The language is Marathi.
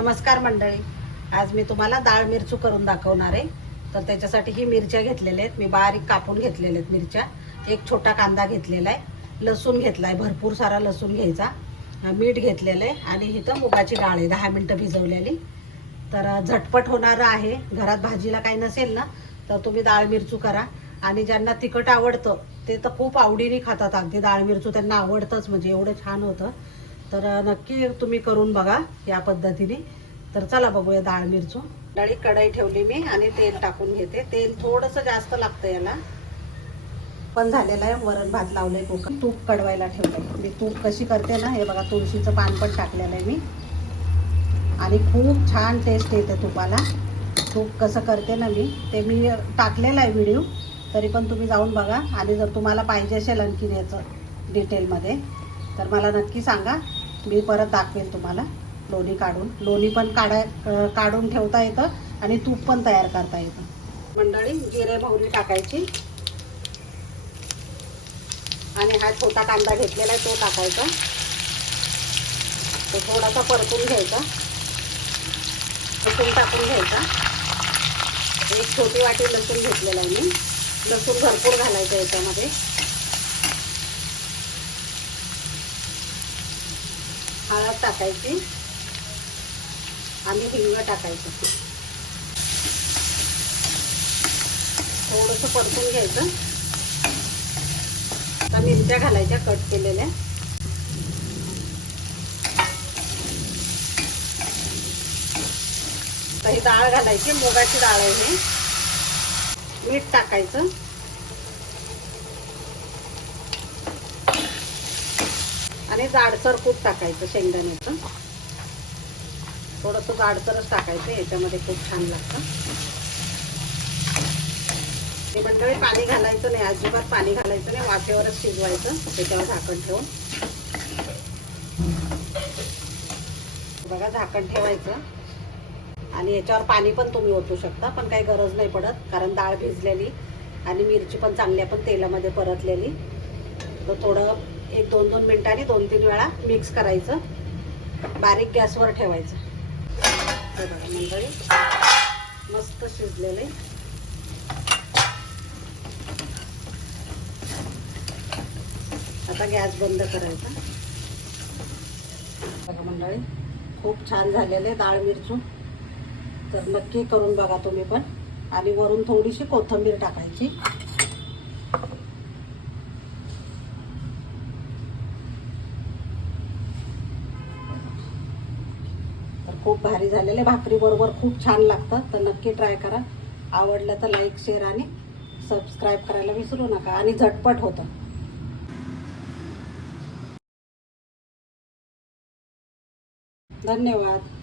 नमस्कार मंडळी. आज मी तुम्हाला डाळ मिरचू करून दाखवणार आहे. तर त्याच्यासाठी ही मिरच्या घेतलेल्या आहेत. मी बारीक कापून घेतलेल्या आहेत मिरच्या. एक छोटा कांदा घेतलेला आहे. लसूण घेतला आहे भरपूर सारा लसूण घ्यायचा. मीठ घेतलेलं आहे. आणि इथं मुगाची डाळ आहे. दहा मिनटं भिजवलेली. तर झटपट होणारं आहे. घरात भाजीला काही नसेल ना तर तुम्ही डाळ मिरचू करा. आणि ज्यांना तिखट आवडतं ते तर खूप आवडीने खातात. अगदी डाळ मिरचू त्यांना आवडतंच. म्हणजे एवढं छान होतं. तर नक्की तुम्ही करून बघा या पद्धतीने. तर चला बघूया डाळ मिरचू. डाळी कढई ठेवली मी आणि तेल टाकून घेते. तेल थोडंसं जास्त लागतं याला. पण झालेलं आहे वरण भात लावलंय कुकर. तूप कडवायला ठेवलंय. मी तूप कशी करते ना हे बघा तुळशीचं पान पण टाकलेलं आहे मी. आणि खूप छान टेस्ट येते तुपाला. तूप कसं करते ना मी ते मी टाकलेलं आहे व्हिडिओ तरी पण तुम्ही जाऊन बघा. आणि जर तुम्हाला पाहिजे असेल आणखीन याचं डिटेलमध्ये तर मला नक्की सांगा. मी परत दाखवेन तुम्हाला. लोणी काढून. लोणी पण काढाय काढून ठेवता येतं आणि तूप पण तयार करता येतं. मंडळी जिरे मोहरी टाकायची. आणि हा छोटा कांदा घेतलेला आहे तो टाकायचा. तो थोडासा परतून घ्यायचा. लसूण टाकून घ्यायचा. एक छोटी वाटी लसूण घेतलेला आहे मी. लसूण भरपूर घालायचं याच्यामध्ये. हळद टाकायची आणि हिंग टाकायचं. थोडंसं परतून घ्यायचं. आता मिरच्या घालायच्या कट केलेल्या. आता ही डाळ घालायची मुगाची डाळ आहे मीठ टाकायचं. आणि जाडसर कूट टाकायचं शेंगदाण्याचं. थोडंसं जाडसरच टाकायचं याच्यामध्ये खूप छान लागतं. ते मंडळी पाणी घालायचं नाही अजिबात पाणी घालायचं नाही वाफेवरच शिजवायचं त्याच्यावर झाकण ठेवून. बघा झाकण ठेवायचं. आणि याच्यावर पाणी पण तुम्ही ओतू शकता पण काही गरज नाही पडत कारण डाळ भिजलेली आणि मिरची पण चांगली आपण तेलामध्ये परतलेली. तर थोडं एक दोन दोन मिनिटांनी दोन तीन वेळा मिक्स करायचं. बारीक गॅसवर ठेवायचं. बघा मंडळी मस्त शिजलेले. आता गॅस बंद करायचा. बघा मंडळी खूप छान झालेले डाळ मिरचू. तर नक्की करून बघा तुम्ही पण. आणि वरून थोडीशी कोथिंबीर टाकायची. खूप भारी झालेले. भाकरी बरोबर खूप छान लागतं तर नक्की ट्राय करा. आवडलं तर लाईक शेअर आणि सबस्क्राईब करायला विसरू नका. आणि झटपट होतं. धन्यवाद.